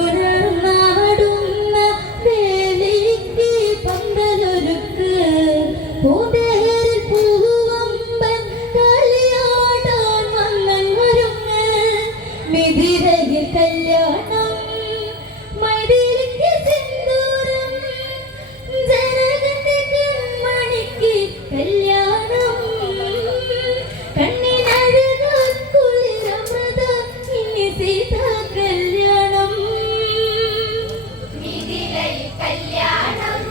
നാടുണർന്നാടുന്ന വേലിക്ക് പന്തലൊരുക്ക് പൂതേരിൽ പൂവമ്പൻ കളിയാടാൻ വന്നങ്ങൊരുങ്ങ് മിഥിരയിൽ കല്യാണം മൈഥിലിക്ക് സിന്ദൂരം ജനകന്റെ കൺമണിക്ക് കല്യാണം കണ്ണിനഴകാൽ കുളിരമൃത ഇനി സീതാ കല്യാണം മിഥിലയിൽ കല്യാണം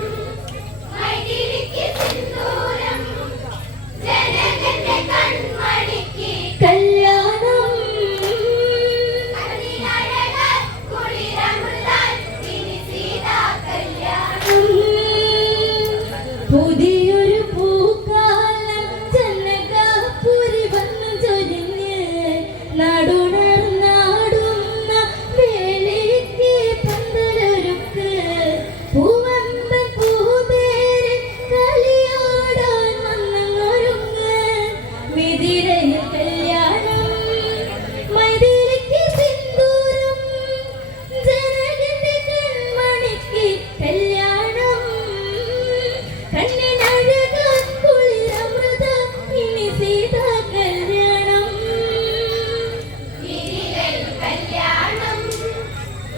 മൈഥിലിക്ക് സിന്ദൂരം ജനകന്റെ കൺമണിക്ക് കല്യാണം കണ്ണിനഴകാൽ കുളിരമൃതാൽ ഇനി സീതാ കല്യാണം പുതിയൊരു പൂക്കാലം ജനകാപുരി വന്നു ചൊരിഞ്ഞ് നാടുണർന്നാടുന്ന വേലിക്ക് പന്തലൊരുക്ക് പൂവമ്പൻ പൂതേരിൽ കളിയാടാൻ വന്നങ്ങൊരുങ്ങ് മിഥിലയിൽ കല്യാണം മൈഥിലിക്ക് സിന്ദൂരം ജനകന്റെ കൺമണിക്ക് കല്യാണം കണ്ണിനഴകാൽ കുളിരമൃത ഇനി സീതാ കല്യാണം മിഥിലയിൽ കല്യാണം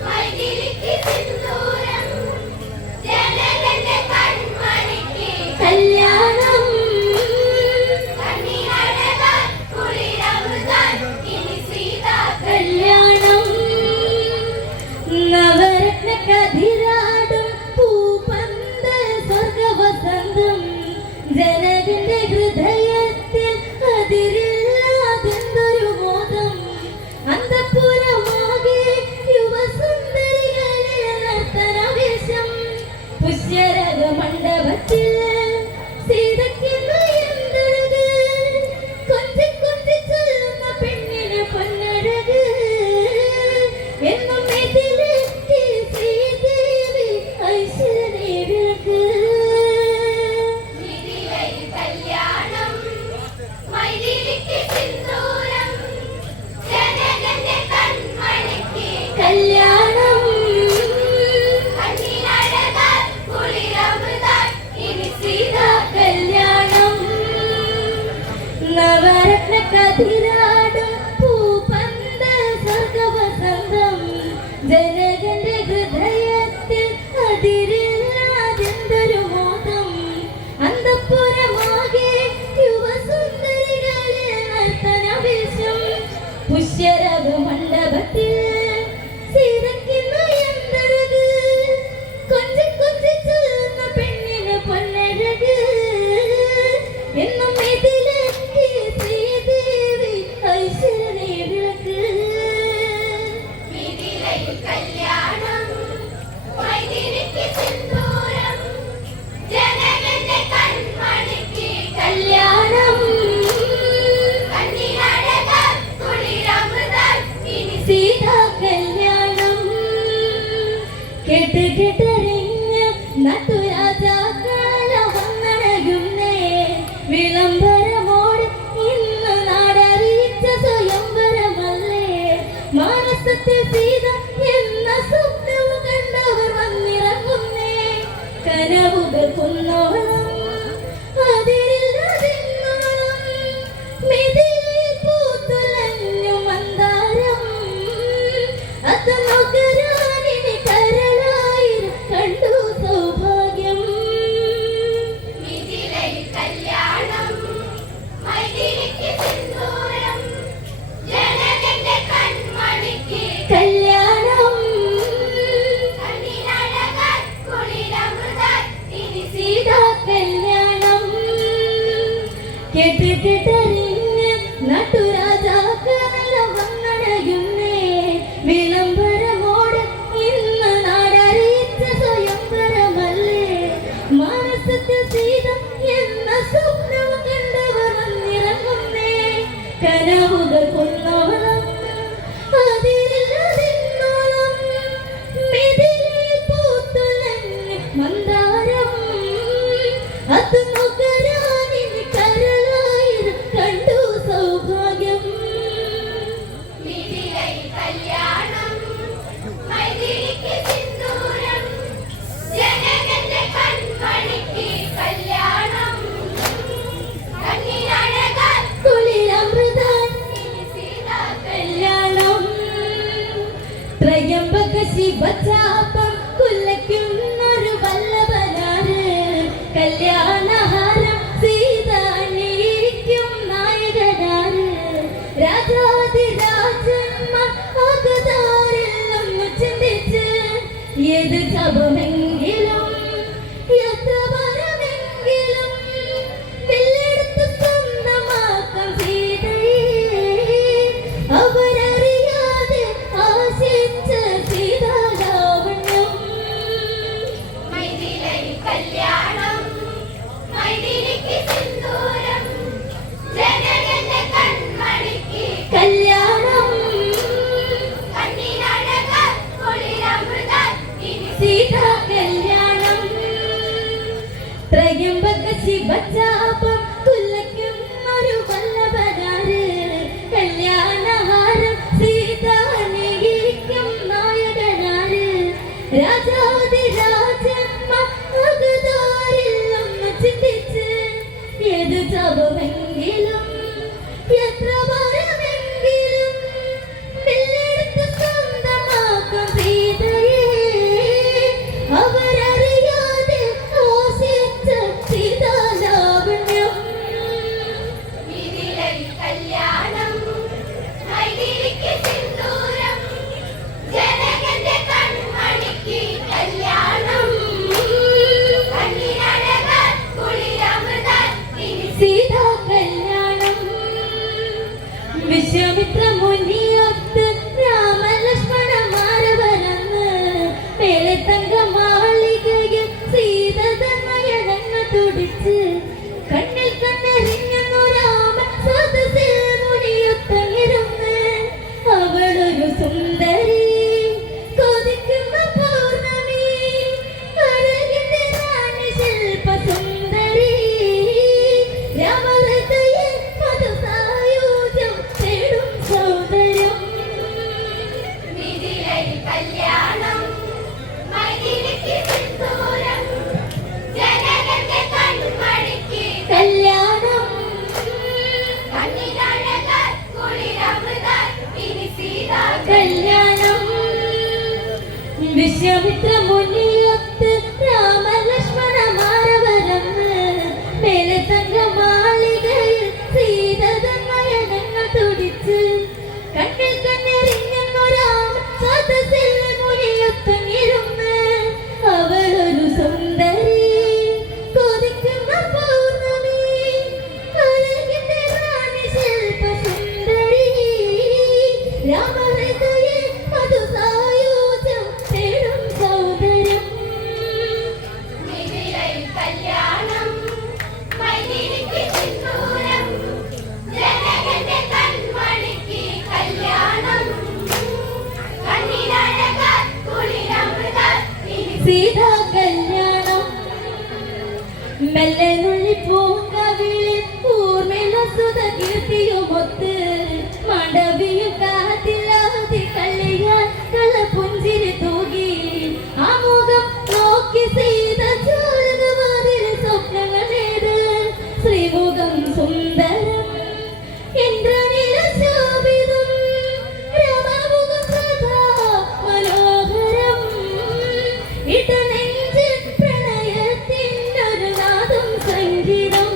മൈഥിലിക്ക് സിന്ദൂരം ജനകന്റെ കൺമണിക്ക് കല്യാണം കണ്ണിനഴകാൽ കുളിരമൃതാൽ ഇനി സീതാ കല്യാണം നവരത്ന കതിരാടും പൂപ്പന്തൽ സ്വർഗവസന്തം ജനകന്റെ ഹൃദയത്തിൽ അതിരില്ലാതെന്തൊരു മോദം അന്തഃപുരമാകെ യുവസുന്ദരികളിൽ നർത്തനാവേശം പുഷ്യരക മണ്ഡപത്തിൽ സീതയ്ക്കുന്നു എന്തഴക് കൊഞ്ചി കൊഞ്ചി ചൊല്ലുന്ന പെണ്ണിന് പൊന്നഴക് എന്നും ഇതിലേക്ക് ശ്രീദേവി ഐശ്വര്യ വിളക്ക് മിഥിലയിൽ കല്യാണം മൈഥിലിക്ക് സിന്ദൂരം ജനകന്റെ കൺമണിക്ക് കല്യാണം കണ്ണിനഴകാൽ കുളിരമൃതാൽ ഇനി സീതാ കല്യാണം നവരത്ന കതിരാടും പൂപ്പന്തൽ സ്വർഗവസന്തം ജനകന്റെ ഹൃദയത്തിൽ അതിരില്ലാതെന്തൊരു മോദം അന്തഃപുരമാകെ യുവസുന്ദരികളിൽ നർത്തനാവേശം പുഷ്യരക മണ്ഡപത്തിൽ സീതയ്ക്കുന്നു എന്തഴക് കൊഞ്ചി കൊഞ്ചി ചൊല്ലുന്ന പെണ്ണിന് പൊന്നഴക് എന്നും ഇതിലേക്ക് ശ്രീദേവി ഐശ്വര്യ വിളക്ക് മിഥിലയിൽ കല്യാണം മൈഥിലിക്ക് സിന്ദൂരം ജനകന്റെ കൺമണിക്ക് കല്യാണം കണ്ണിനഴകാൽ കുളിരമൃതാൽ ഇനി സീതാ കല്യാണം കേട്ട് കേട്ടറിഞ്ഞ് നട്ടുരാജാക്കാല വന്നണയുന്നേ വിളംബരമോട് ഇന്ന് നാടറിയിച്ച സ്വയംവരമല്ലേ മാനസത്തിൽ സീത എന്ന സ്വപ്നവും കണ്ടവർ വന്നിറങ്ങുന്നേ കനവുകൾ കുന്നോളം അതിരില്ലാതെന്നോളം മിഥിലയിൽ പൂത്തുലഞ്ഞു മന്ദാരം അത് നുകരാനിനി കരളായിരം കണ്ടു സൗഭാഗ്യം ഏത് ശബമെങ്കിലും എത്ര വരമെങ്കിലും വെല്ലെടുത്ത് സ്വന്തമാക്കാം സീതയെ. അവരറിയാതെ ആശിച്ച സീതാലാവണ്യം. മൈഥിലി കല്യാണം മൈഥിലിക്ക് സിന്ദൂരം ജനകന്റെ കൺമണിക്ക് കല്യാണം കണ്ണിനഴക കുളിരമൃത ഇനി സീതാ കല്യാണം. ത്രയംബക ശിവചാപം തുലയ്ക്കും ഒരു വല്ലഭനാര്. കല്യാണഹാരം സീതാനിരിക്കും നായകനാര്. രാജാതിരാജന്മ അകതാരിൽ ഒന്ന് ചിന്തിച്ച് ഏത് ജപമെങ്കിലും എത്ര വരമെങ്കിലും വെല്ലെടുത്ത് സ്വന്തമാക്കാം സീതയെ. അവരറിയാതെ ആശിച്ച സീതാലാവണ്യം. മൈഥിലി കല്യാണം മൈഥിലിക്ക് സിന്ദൂരം ജനകന്റെ കൺമണിക്ക് കല്യാണം കണ്ണിനഴക കുളിരമൃത ഇനി സീതാ കല്യാണം. വിശ്വാമിത്ര മുനിയൊത്ത് രാമലക്ഷ്മണന്മാരവരന്ന് മേലെ തങ്ക മാളികയിൽ സീത തന്നയടങ്ങ് തുടിച്ച് കണ്ണിൽ കണ്ണെറിഞ്ഞു രാമൻ സദസ്സിൽ മുനിയൊത്തങ്ങിരുന്ന്. അവളൊരു സുന്ദരി കൊതിക്കുന്ന പൗർണമി അഴകിന്റെ റാണി ശില്പസുന്ദരി. രാമഹൃദയൻ മധുസായൂജ്യം തേടും സൗന്ദര്യം. മൈഥിലി കല്യാണം മൈഥിലിക്ക് സിന്ദൂരം ജനകന്റെ കൺമണിക്ക് കല്യാണം കണ്ണിനഴക കുളിരമൃത ഇനി സീതാ കല്യാണം. വിശ്വാമിത്ര മുനിയൊത്ത് രാമലക്ഷ്മണന്മാരവരന്ന് മേലെ തങ്ക മാളികയിൽ സീത തന്നയടങ്ങൾ തുടിച്ച് കണ്ണിൽ കണ്ണെറിഞ്ഞു രാമൻ സദസ്സിൽ മുനിയൊത്തങ്ങിരുന്ന്. അവളൊരു സുന്ദരി കൊതിക്കുന്ന പൗർണമി അഴകിന്റെ റാണി ശില്പസുന്ദരി. രാമഹൃദയൻ മധുസായൂജ്യം തേടും സൗന്ദര്യം. മൈഥിലി കല്യാണം മൈഥിലിക്ക് സിന്ദൂരം ജനകന്റെ കൺമണിക്ക് കല്യാണം കണ്ണിനഴക കുളിരമൃത ഇനി സീതാ കല്യാണം. മെല്ലെ നുള്ളി പൂങ്കവിളിൽ ഊർമിള സുത കീർത്തിയുമൊത്ത് മണ്ഡവിയും കാത്തില്ലാതി കള്ളിയാൽ കളപുഞ്ചിരി തൂകി. ആ മുഖം നോക്കി സീത ചോരകവാതിൽ സ്വപ്നങ്ങളേത്. ശ്രീമുഖം സുന്ദരം ഇന്ദ്രനീല ശോഭിതം രമാമുഖം സദാ മനോഹരം. ഇടനെഞ്ചിൽ പ്രണയത്തിനൊരു നാദം സംഗീതം.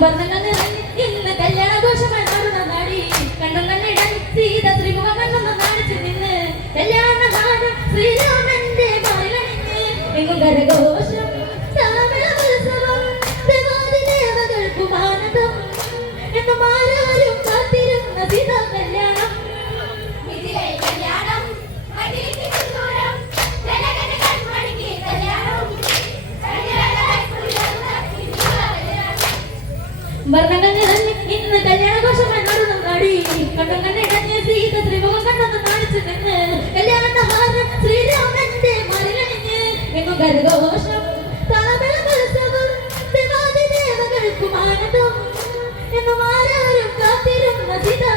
വർണ്ണങ്ങൾ നിറഞ്ഞ് ഇന്ന് കല്യാണഘോഷമായി നടന്ന നാടി കണ്ണും കണ്ണിടൻ സീത ശ്രീമുഖം കണ്ണൊന്ന് കാണിച്ചു നിന്ന് കല്യാണഹാരം ശ്രീരാമന്റെ മറിലണിഞ്ഞ് എങ്ങും കരഘോഷം താമരമത്സവം ദേവാദി ദേവകൾക്കും ആനന്ദം എന്നും ആരാരും കാത്തിരുന്ന സീതാ കല്യാണം ഇതിലെ കല്യാണം മതിലിക്ക് സിന്ദൂരം ജനകന്റെ കൺമണിക്ക് കല്യാണം കല്യാണമായി കുളിരന്ന കല്യാണം വർണ്ണങ്ങൾ നിറഞ്ഞ് ഇന്ന് കല്യാണഘോഷമായി നടന്ന നാടി കണ്ണും കണ്ണിടഞ്ഞ് സീത ശ്രീമുഖം കണ്ണൊന്ന് കാണിച്ചു നിന്ന് കല്യാണഹാരം ശ്രീരാമന്റെ മറിലണിഞ്ഞ് എങ്ങും കരഘോഷം താമരമത്സവം ദേവാദി ദേവകൾക്കും ആനന്ദം എന്നും ആരാരും കാത്തിരുന്ന സീതാ